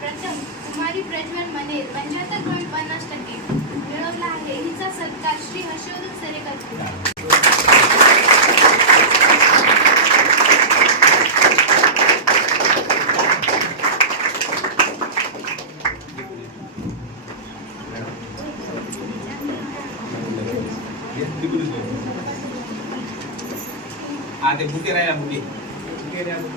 प्रथम कुमारी प्रज्वल मने पंच्याहत्तर पॉईंट पन्नास टक्के. मिळवला आहे. हिचा सत्कार Shri Harshvardhan querendo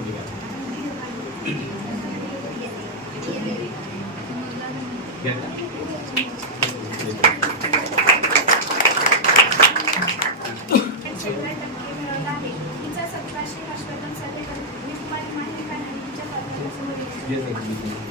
бедных людей.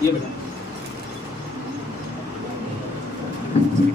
tiembla. Sí,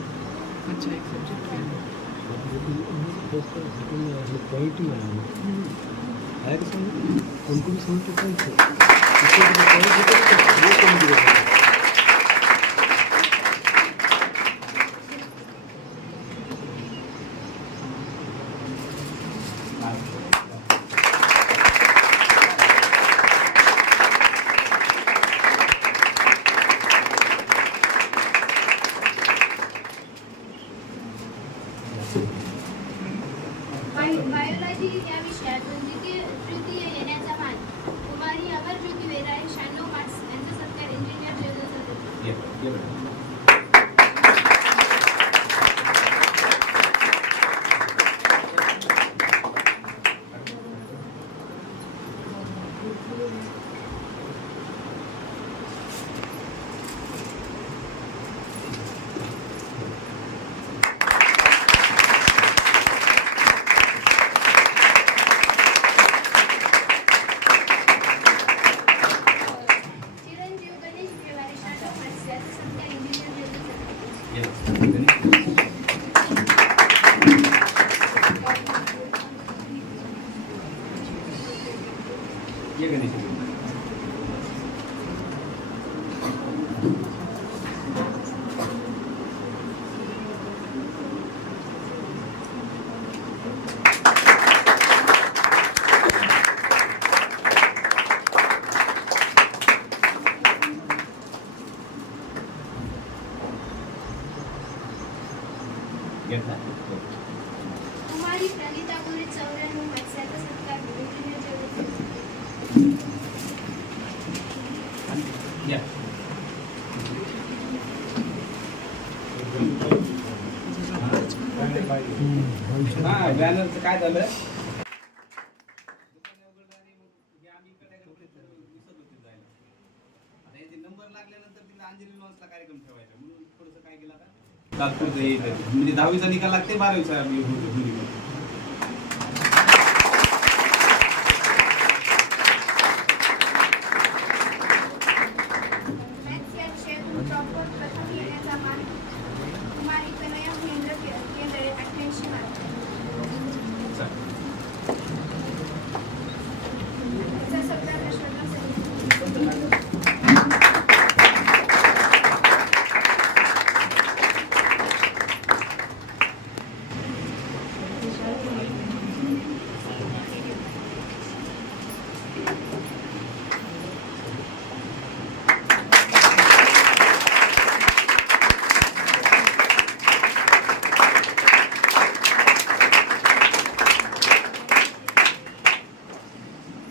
quality आहे कसं कोणकोणी सांगतो काय बायो- घेतला. कुमारी प्रणिता गुरे चौऱ्याण्णव सत्कार. हा बॅनरचं काय झालं नंबर लागल्यानंतर तिला अंजली लॉन्सला कार्यक्रम ठेवायचा म्हणून थोडंसं काय केलं आता तात्पुरते म्हणजे दहावीचा निकाल लागते बारावीचा मी होतो मुलीमध्ये. मॅथ्स या विषयातून टॉपवर प्रथम येण्याचा मान कुमारी कनया महेंद्र के- केंद्रे अठ्ठ्याऐंशी मार्क चालेल. त्याचा सत्कार यशवंत सर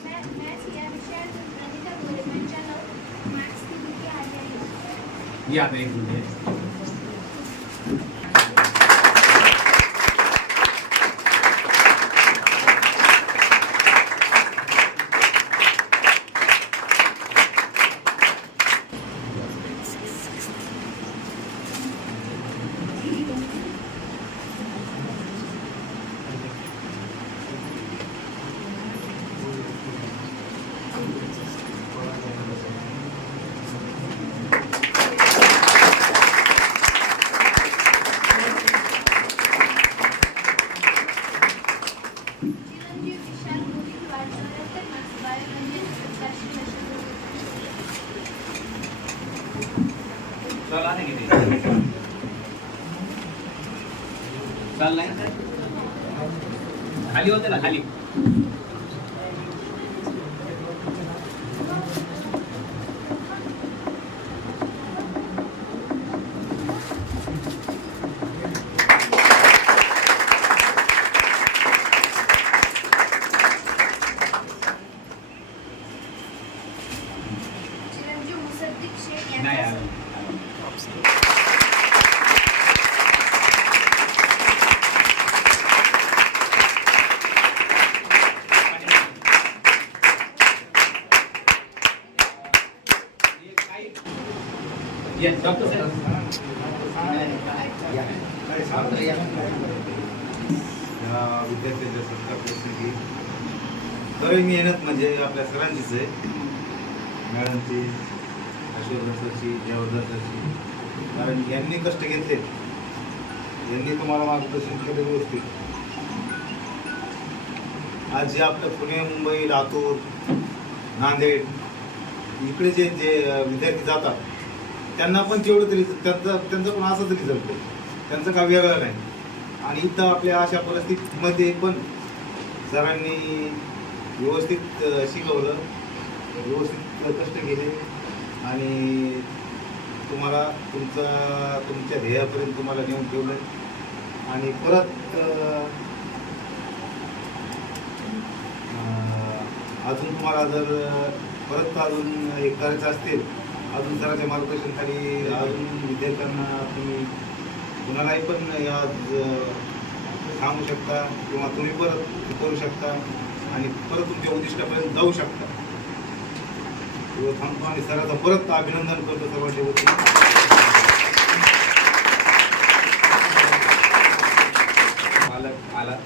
मॅ- मॅथ्स या विषयातून प्रणिता गोरे पंच्याण्णव मार्क्स ती द्वितीय आली आहे या आता एक मिनिट चिरंजीव विशाल गोविंदवाड चौऱ्याहत्तर मार्क्स बायोलॉजी सत्कारशी यशवंत चल आले किती चाल नाही खाली होते ना खाली. डॉक्टर विद्यार्थ्यांच्या सत्कार प्रसंगी बरं मेहनत म्हणजे आपल्या सरांचीच आहे. मॅडमची अशोक जयवर्धनची कारण यांनी कष्ट घेतले. यांनी तुम्हाला मार्गदर्शन केले व्यवस्थित. आज जे आपलं पुणे मुंबई लातूर नांदेड इकडे जे जे विद्यार्थी जातात त्यांना पण तेवढं तरी त्यांचं त्यांचं पण असंच रिझल्ट आहे. त्यांचं काय वेगळं नाही. आणि इथं आपल्या अशा परिस्थितीमध्ये पण सरांनी व्यवस्थित शिकवलं व्यवस्थित कष्ट केले. आणि तुम्हाला तुमचा तुमच्या ध्येयापर्यंत तुम्हाला नेऊन ठेवलं. आणि परत अजून तुम्हाला जर परत अजून हे करायचं असतील अजून सरांच्या मार्गदर्शनाखाली अजून विद्यार्थ्यांना तुम्ही कुणालाही पण या सांगू शकता किंवा तुम्ही परत करू शकता आणि परत तुमच्या उद्दिष्टापर्यंत जाऊ शकता. एवढं थांबतो आणि सरांचं परत अभिनंदन करतो सर्वांच्या वतीने. पालक आला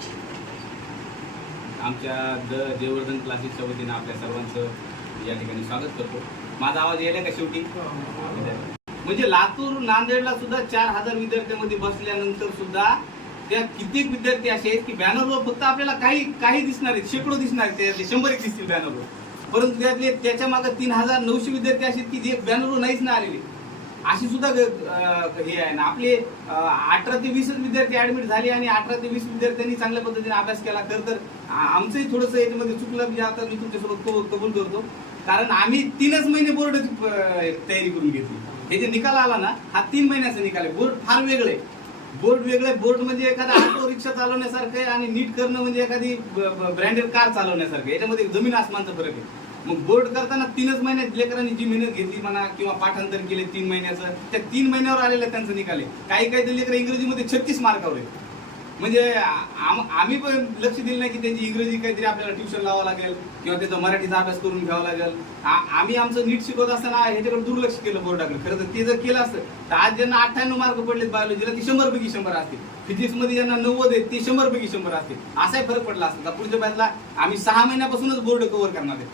आमच्या द जयवर्धन क्लासेसच्या वतीनं आपल्या सर्वांचं या ठिकाणी स्वागत करतो. माझा आवाज यायला का शेवटी? म्हणजे लातूर नांदेडला सुद्धा चार हजार विद्यार्थ्यांमध्ये बसल्यानंतर सुद्धा त्या कित्येक विद्यार्थी असे आहेत की बॅनरवर फक्त आपल्याला काही काही दिसणार आहेत. शेकडो दिसणार आहेत. त्यातले शंभर एक दिसतील बॅनरवर. परंतु त्यातले त्याच्यामागे तीन हजार नऊशे विद्यार्थी असे आहेत की जे बॅनरवर नाहीच ना आलेले. अशी सुद्धा हे आहे ना. आपले अठरा ते वीस विद्यार्थी ऍडमिट झाले आणि अठरा ते वीस विद्यार्थ्यांनी चांगल्या पद्धतीने अभ्यास केला. तर आमचंही थोडंसं याच्यामध्ये चुकलं. म्हणजे आता मी तुमच्यासोबत कबूल करतो. कारण आम्ही तीनच महिने बोर्डाची तयारी करून घेतली. हे जे निकाल आला ना हा तीन महिन्याचा निकाल आहे. बोर्ड फार वेगळे बोर्ड वेगळे बोर्ड म्हणजे एखादा ऑटो रिक्षा चालवण्यासारखं आहे आणि नीट करणं म्हणजे एखादी ब्रँडेड कार चालवण्यासारखं. याच्यामध्ये जमीन आसमानचा फरक आहे. मग बोर्ड करताना तीनच महिन्यात लेकरांनी जी मेहनत घेतली म्हणा किंवा पाठांतर केले तीन महिन्याचं त्या तीन महिन्यावर आलेलं त्यांचं निकाल आहे. काही काही लेकर इंग्रजीमध्ये छत्तीस मार्कावर आहे म्हणजे आम- आम्ही पण लक्ष दिलं नाही की त्यांची इंग्रजी काहीतरी आपल्याला ट्युशन लावावं लागेल किंवा त्याचा मराठीचा अभ्यास करून घ्यावा लागेल. आम्ही आमचं नीट शिकवत असताना ह्याच्याकडे दुर्लक्ष केलं बोर्डाकडे खरं तर ते जर केलं असतं तर आज ज्यांना अठ्ठ्याण्णव मार्क पडलेत बायोलॉजीला ते शंभर पैकी शंभर असतील. फिजिक्समध्ये ज्यांना नव्वद आहेत ते शंभर पैकी शंभर असतील. असाही फरक पडला असता. पुढच्या बॅचला आम्ही सहा महिन्यापासूनच बोर्ड कव्हर करणार आहे.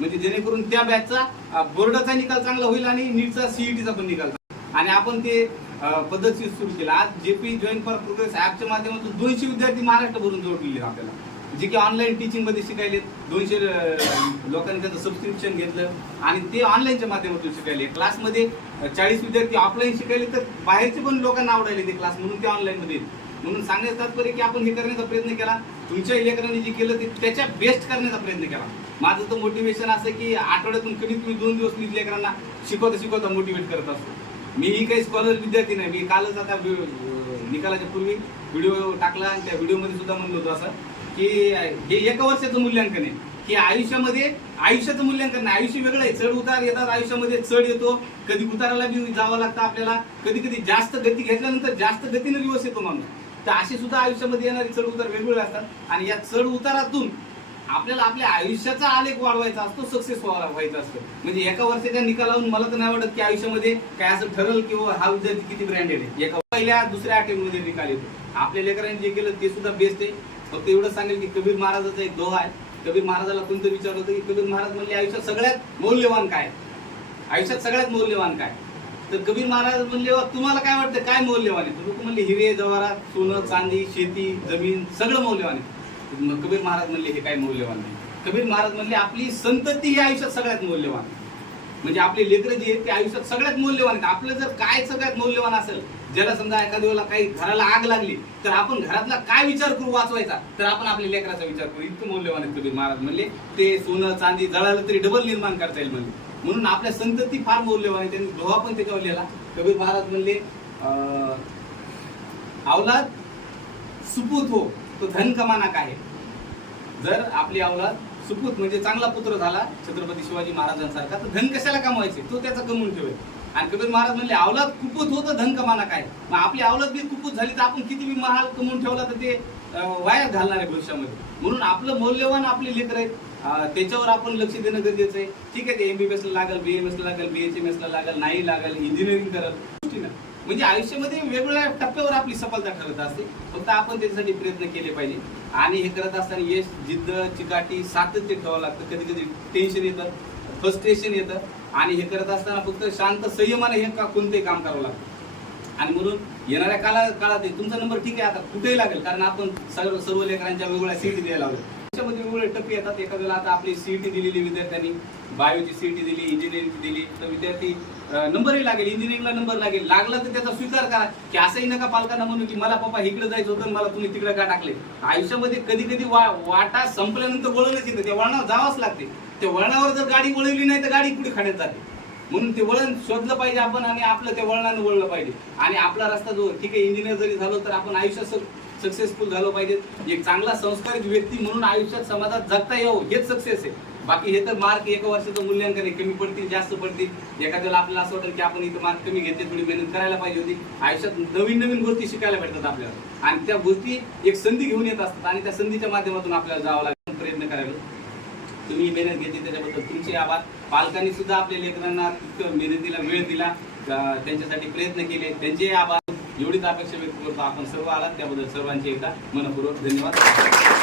म्हणजे जेणेकरून त्या बॅचचा बोर्डाचा निकाल चांगला होईल आणि नीटचा सीईटीचा पण निकाल आणि आपण ते अ, पद्धतशीर सुरू केलं. आज जेपी जॉईन फॉर प्रोग्रेस ऍपच्या माध्यमातून दोनशे विद्यार्थी महाराष्ट्रभरून जोडलेले आपल्याला. जे की ऑनलाईन टीचिंगमध्ये शिकायले दोनशे लोकांनी त्यांचं सबस्क्रिप्शन घेतलं. आणि ते ऑनलाईनच्या माध्यमातून शिकायले. क्लासमध्ये चाळीस विद्यार्थी ऑफलाईन शिकायले तर बाहेरचे पण लोकांना आवडायले ते क्लास म्हणून ते ऑनलाईनमध्ये म्हणून सांगण्याचं तात्पर्य की आपण हे करण्याचा प्रयत्न केला. तुमच्या लेकरांनी जे केलं ते त्याच्या बेस्ट करण्याचा प्रयत्न केला. माझं तर मोटिवेशन असं की आठवड्यातून कमीत कमी दोन दिवस मी लेकरांना शिकवता शिकवता मोटिवेट करत असतो. मी काही स्कॉलर विद्यार्थी नाही. मी कालच आता निकालाच्या पूर्वी व्हिडिओ टाकला आणि त्या व्हिडिओमध्ये सुद्धा म्हणलो होतो असं की हे एका वर्षाचं मूल्यांकन आहे. की आयुष्यामध्ये आयुष्याचं मूल्यांकन नाही. आयुष्य वेगळं आहे. चढ उतार येतात आयुष्यामध्ये चढ येतो. कधी उताराला बी जावं लागतं आपल्याला. कधी कधी जास्त गती घेतल्यानंतर जास्त गतीने दिवस येतो माणूस. तर असे सुद्धा आयुष्यामध्ये येणारे चढ उतार वेगवेगळे असतात. आणि या चढ उतारातून आपल्याला आपल्या आयुष्याचा आलेख वाढवायचा असतो सक्सेस व्हायचा असतो. म्हणजे एका वर्षाच्या निकालावरून मला तर नाही वाटत की आयुष्यामध्ये काय असं ठरल किंवा हा विद्यार्थी किती ब्रँडेड आहे. एका पहिल्या दुसऱ्या अटेम्प्टमध्ये निकाल येतो. आपल्या लेकरांनी जे केलं ते सुद्धा बेस्ट आहे. फक्त एवढं सांगेल की कबीर महाराजाचा एक दोहा आहे. कबीर महाराजाला कोणतं विचारलं होतं की कबीर महाराज म्हणले आयुष्यात सगळ्यात मौल्यवान काय आयुष्यात सगळ्यात मौल्यवान काय तर कबीर महाराज म्हणले तुम्हाला काय वाटतं? काय मौल्यवान आहे? तर लोक म्हणले हिरे जवाहरात सोनं चांदी शेती जमीन सगळं मौल्यवान आहे. कबीर महाराज म्हणले हे काय मौल्यवान नाही कबीर महाराज म्हणले आपली संतती ही आयुष्यात सगळ्यात मौल्यवान आहे. म्हणजे आपले लेकरं जे आहेत ते आयुष्यात सगळ्यात मौल्यवान आहेत. आपलं जर काय सगळ्यात मौल्यवान असेल ज्याला समजा एखाद्या वेळेला काही घराला आग लागली तर आपण घरातला काय विचार करू वाचवायचा? तर आपण आपल्या लेकराचा विचार करू. इतकं मौल्यवान आहेत कबीर महाराज म्हणले. ते सोनं चांदी जळालं तरी डबल निर्माण करता येईल म्हणले. म्हणून आपल्या संतती फार मौल्यवान आहे. त्यांनी दोहा पण त्याच्यावर लिहिला. कबीर महाराज म्हणले अं, अवलाद सुपूत हो तो धन कमाना काय? जर आपली अवलाद सुपूत म्हणजे चांगला पुत्र झाला छत्रपती शिवाजी महाराजांसारखा तर धन कशाला कमवायचे? तो त्याचा कमवून ठेवेल. आणि कबीर महाराज म्हणले अवलाद कुपूत होतं धन कमाना काय? मग आपली अवलाद बी कुपूत झाली तर आपण किती बी महाल कमवून ठेवला तर ते वायात घालणार आहे भविष्यामध्ये. म्हणून आपलं मौल्यवान आपले लेकर आहेत. त्याच्यावर आपण लक्ष देणं गरजेचं आहे. ठीक आहे ते एमबीबीएस ला लागेल बीएमएस ला लागेल एस ला लागेल नाही लागेल इंजिनिअरिंग करत गोष्टी ना म्हणजे आयुष्यामध्ये वेगवेगळ्या टप्प्यावर आपली सफलता ठरत असते. फक्त आपण त्याच्यासाठी प्रयत्न केले पाहिजे. आणि हे करत असताना यश जिद्द चिकाटी सातत्य ठेवावं लागतं. कधी कधी टेन्शन येतं फ्रस्ट्रेशन येतं. आणि हे करत असताना फक्त शांत संयमाने हे का कोणतेही काम करावं लागतं. आणि म्हणून येणाऱ्या काळा काळात तुमचा नंबर ठीक आहे आता. कुठेही लागेल. कारण आपण सर्व सर्व लेकरांच्या वेगवेगळ्या सीटी द्यायला लागतो परीक्षेमध्ये वेगवेगळे टप्पे येतात. एखाद्याला आता आपली सीईटी दिलेली विद्यार्थ्यांनी बायोची सीईटी दिली इंजिनिअरिंगची दिली तर विद्यार्थी नंबरही लागेल इंजिनिअरिंगला नंबर लागेल. लागला तर त्याचा स्वीकार करा. की असंही नका पालकांना म्हणू की मला पप्पा इकडे जायचं होतं मला तुम्ही तिकडे का टाकले? आयुष्यामध्ये कधी कधी वा वाटा संपल्यानंतर वळणच येतं. त्या वळणावर जावंच लागते. त्या वळणावर जर गाडी वळवली नाही तर गाडी पुढे खाण्यात जाते? म्हणून ते वळण शोधलं पाहिजे आपण आणि आपलं त्या वळणानं वळलं पाहिजे. आणि आपला रस्ता जो ठीक आहे इंजिनियर जरी झालो तर आपण आयुष्यात सक्सेसफुल झालो पाहिजेत एक चांगला संस्कारित व्यक्ती म्हणून आयुष्यात समाजात जगता यावं हेच सक्सेस आहे. बाकी हे तर मार्क एका वर्षाचं मूल्यांकन आहे कमी पडतील जास्त पडतील. एखाद्याला आपल्याला असं वाटेल की आपण इथं मार्क कमी घेतले थोडी मेहनत करायला पाहिजे होती. आयुष्यात नवीन नवीन गोष्टी शिकायला भेटतात आपल्याला. आणि त्या गोष्टी एक संधी घेऊन येत असतात आणि त्या संधीच्या माध्यमातून आपल्याला जावं लागेल प्रयत्न करावे. तुम्ही मेहनत घेतली त्याच्याबद्दल तुमचे आभार. पालकांनी सुद्धा आपल्या लेकरांना मेहनतीला वेळ दिला. त्यांच्यासाठी प्रयत्न केले. त्यांचे आभार. एवढीच अपेक्षा व्यक्त करतो. आपण सर्व आलात त्याबद्दल सर्वांचे एकदा मनपूर्वक धन्यवाद.